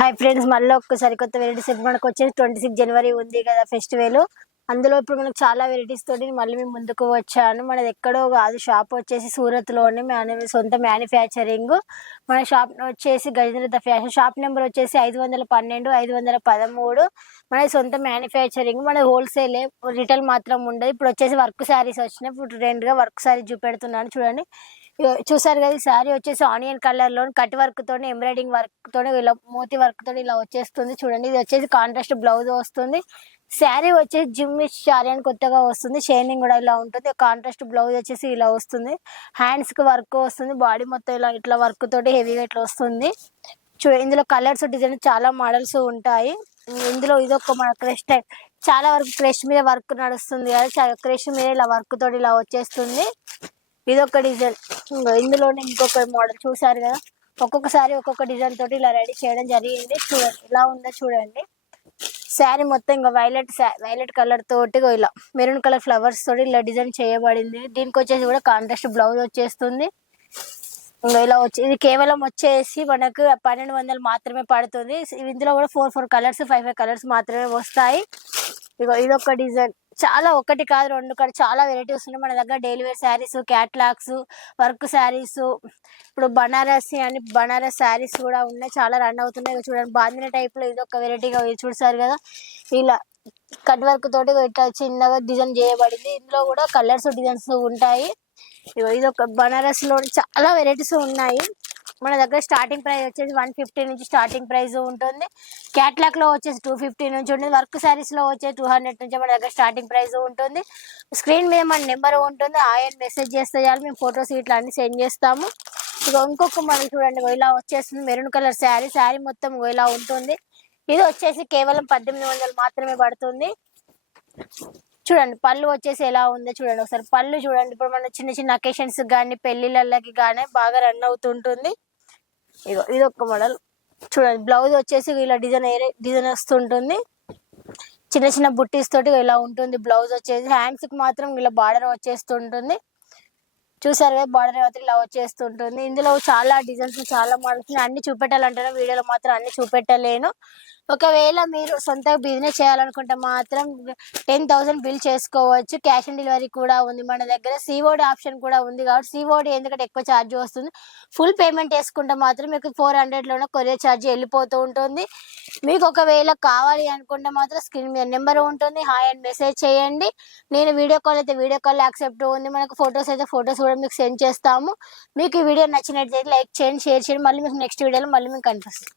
Hi friends, మళ్ళీ ఒక్కసారి కొత్త వెరైటీస్. మనకు వచ్చేసి 26 జనవరి ఉంది కదా ఫెస్టివల్. అందులో ఇప్పుడు మనకు చాలా వెరైటీస్ తోటి మళ్ళీ మేము ముందుకు వచ్చాను. మనది ఎక్కడో కాదు, షాప్ వచ్చేసి సూరత్లోనే మన సొంత మ్యానుఫ్యాక్చరింగ్. మన షాప్ వచ్చేసి గజేంద్ర ఫ్యాషన్. షాప్ నెంబర్ వచ్చేసి 512 513. మన సొంత మ్యానుఫ్యాక్చరింగ్. మన హోల్సేల్, రిటైల్ మాత్రం ఉండదు. ఇప్పుడు వచ్చేసి వర్క్ శారీస్ వచ్చినాయి. ఇప్పుడు ట్రెండ్గా వర్క్ శారీ చూపెడుతున్నాను చూడండి. చూసారు కదా, ఈ శారీ వచ్చేసి ఆనియన్ కలర్ లో కట్ వర్క్ తోని, ఎంబ్రాయిడింగ్ వర్క్ తోని, ఇలా మోతీ వర్క్ తోని ఇలా వచ్చేస్తుంది చూడండి. ఇది వచ్చేసి కాంట్రాస్ట్ బ్లౌజ్ వస్తుంది. శారీ వచ్చేసి జిమ్మిష్ శారీ అని కొత్తగా వస్తుంది. షైనింగ్ కూడా ఇలా ఉంటుంది. కాంట్రాస్ట్ బ్లౌజ్ వచ్చేసి ఇలా వస్తుంది. హ్యాండ్స్ కి వర్క్ వస్తుంది. బాడీ మొత్తం ఇలా ఇట్లా వర్క్ తోటి హెవీగా ఇట్లా వస్తుంది. ఇందులో కలర్స్, డిజైన్ చాలా మోడల్స్ ఉంటాయి. ఇందులో ఇదొక మన క్రష్ టైప్, చాలా వరకు క్రష్ మీద వర్క్ నడుస్తుంది కదా, క్రష్ మీద ఇలా వర్క్ తోటి ఇలా వచ్చేస్తుంది. ఇదొక డిజైన్. ఇందులోనే ఇంకొక మోడల్ చూసారు కదా, ఒక్కొక్కసారి ఒక్కొక్క డిజైన్ తోటి ఇలా రెడీ చేయడం జరిగింది. చూడండి ఎలా ఉందో చూడండి. శారీ మొత్తం ఇంకా వైలెట్ కలర్ తోటి ఇలా మెరూన్ కలర్ ఫ్లవర్స్ తోటి ఇలా డిజైన్ చేయబడింది. దీనికి వచ్చేసి కూడా కాంట్రాస్ట్ బ్లౌజ్ వచ్చేస్తుంది. ఇంకా ఇలా వచ్చి ఇది కేవలం వచ్చేసి మనకు 1200 మాత్రమే పడుతుంది. ఇందులో కూడా 4 కలర్స్ 5 కలర్స్ మాత్రమే వస్తాయి. ఇగో ఇదొక డిజైన్. చాలా ఒకటి కాదు, 2 కాదు, చాలా వెరైటీస్ ఉన్నాయి మన దగ్గర. Daily wear saris, catalogues, work saris, ఇప్పుడు బనారస్ శారీస్ కూడా ఉన్నాయి. చాలా రన్ అవుతున్నాయి. చూడండి, బాందిన టైప్ లో ఇదొక వెరైటీగా చూసారు కదా. ఇలా కట్ వర్క్ తోటి ఇట్లా చిన్నగా డిజైన్ చేయబడింది. ఇందులో కూడా కలర్స్, డిజైన్స్ ఉంటాయి. ఇదొక బనారస్ లో చాలా వెరైటీస్ ఉన్నాయి మన దగ్గర. స్టార్టింగ్ ప్రైస్ వచ్చేసి 150 నుంచి స్టార్టింగ్ ప్రైస్ ఉంటుంది. క్యాట్లాగ్ లో వచ్చేసి 250 నుంచి ఉంటుంది. వర్క్ శారీస్ లో వచ్చేసి 200 నుంచి మన దగ్గర స్టార్టింగ్ ప్రైస్ ఉంటుంది. స్క్రీన్ మీద మన నెంబర్ ఉంటుంది. ఆయన మెసేజ్ చేస్తే చాలు, మేము ఫొటోస్ ఇట్లా అన్ని సెండ్ చేస్తాము. ఇక ఇంకొక మనం చూడండి, ఇలా వచ్చేస్తుంది మెరూన్ కలర్ శారీ మొత్తం ఇలా ఉంటుంది. ఇది వచ్చేసి కేవలం 1800 మాత్రమే పడుతుంది. చూడండి పళ్ళు వచ్చేసి ఎలా ఉందో చూడండి ఒకసారి. పళ్ళు చూడండి, ఇప్పుడు మన చిన్న చిన్న అకేషన్స్ కానీ పెళ్లిళ్ళకి కానీ బాగా రన్ అవుతుంటుంది. ఇగో ఇదొక మోడల్ చూడండి. బ్లౌజ్ వచ్చేసి ఇలా డిజైన్ వస్తుంటుంది. చిన్న చిన్న బుట్టీస్ తోటి ఇలా ఉంటుంది బ్లౌజ్ వచ్చేసి. హ్యాండ్స్ కి మాత్రం ఇలా బార్డర్ వచ్చేస్తుంటుంది. చూసారు కదా, బార్డర్ మాత్రం ఇలా వచ్చేస్తుంటుంది. ఇందులో చాలా డిజైన్స్, చాలా మోడల్స్ అన్ని చూపెట్టాలంటే వీడియోలో మాత్రం అన్ని చూపెట్టలేను. ఒకవేళ మీరు సొంతగా బిజినెస్ చేయాలనుకుంటే మాత్రం 10,000 బిల్ చేసుకోవచ్చు. క్యాష్ ఆన్ డెలివరీ కూడా ఉంది మన దగ్గర. సిఓడి ఆప్షన్ కూడా ఉంది కాబట్టి సిఓడి ఎందుకంటే ఎక్కువ ఛార్జ్ వస్తుంది. ఫుల్ పేమెంట్ చేసుకుంటే మాత్రం మీకు 400లోనే కొరియర్ ఛార్జ్ వెళ్ళిపోతూ ఉంటుంది. మీకు ఒకవేళ కావాలి అనుకుంటే మాత్రం స్క్రీన్ మీద నెంబర్ ఉంటుంది. హాయ్ అని మెసేజ్ చేయండి. నేను వీడియో కాల్ అయితే వీడియో కాల్ యాక్సెప్ట్ ఉంది. మనకు ఫొటోస్ అయితే ఫొటోస్ కూడా మీకు సెండ్ చేస్తాము. మీకు ఈ వీడియో నచ్చినట్లయితే లైక్ చేయండి, షేర్ చేయండి. మళ్ళీ మీకు నెక్స్ట్ వీడియోలో మళ్ళీ మీకు కనిపిస్తుంది.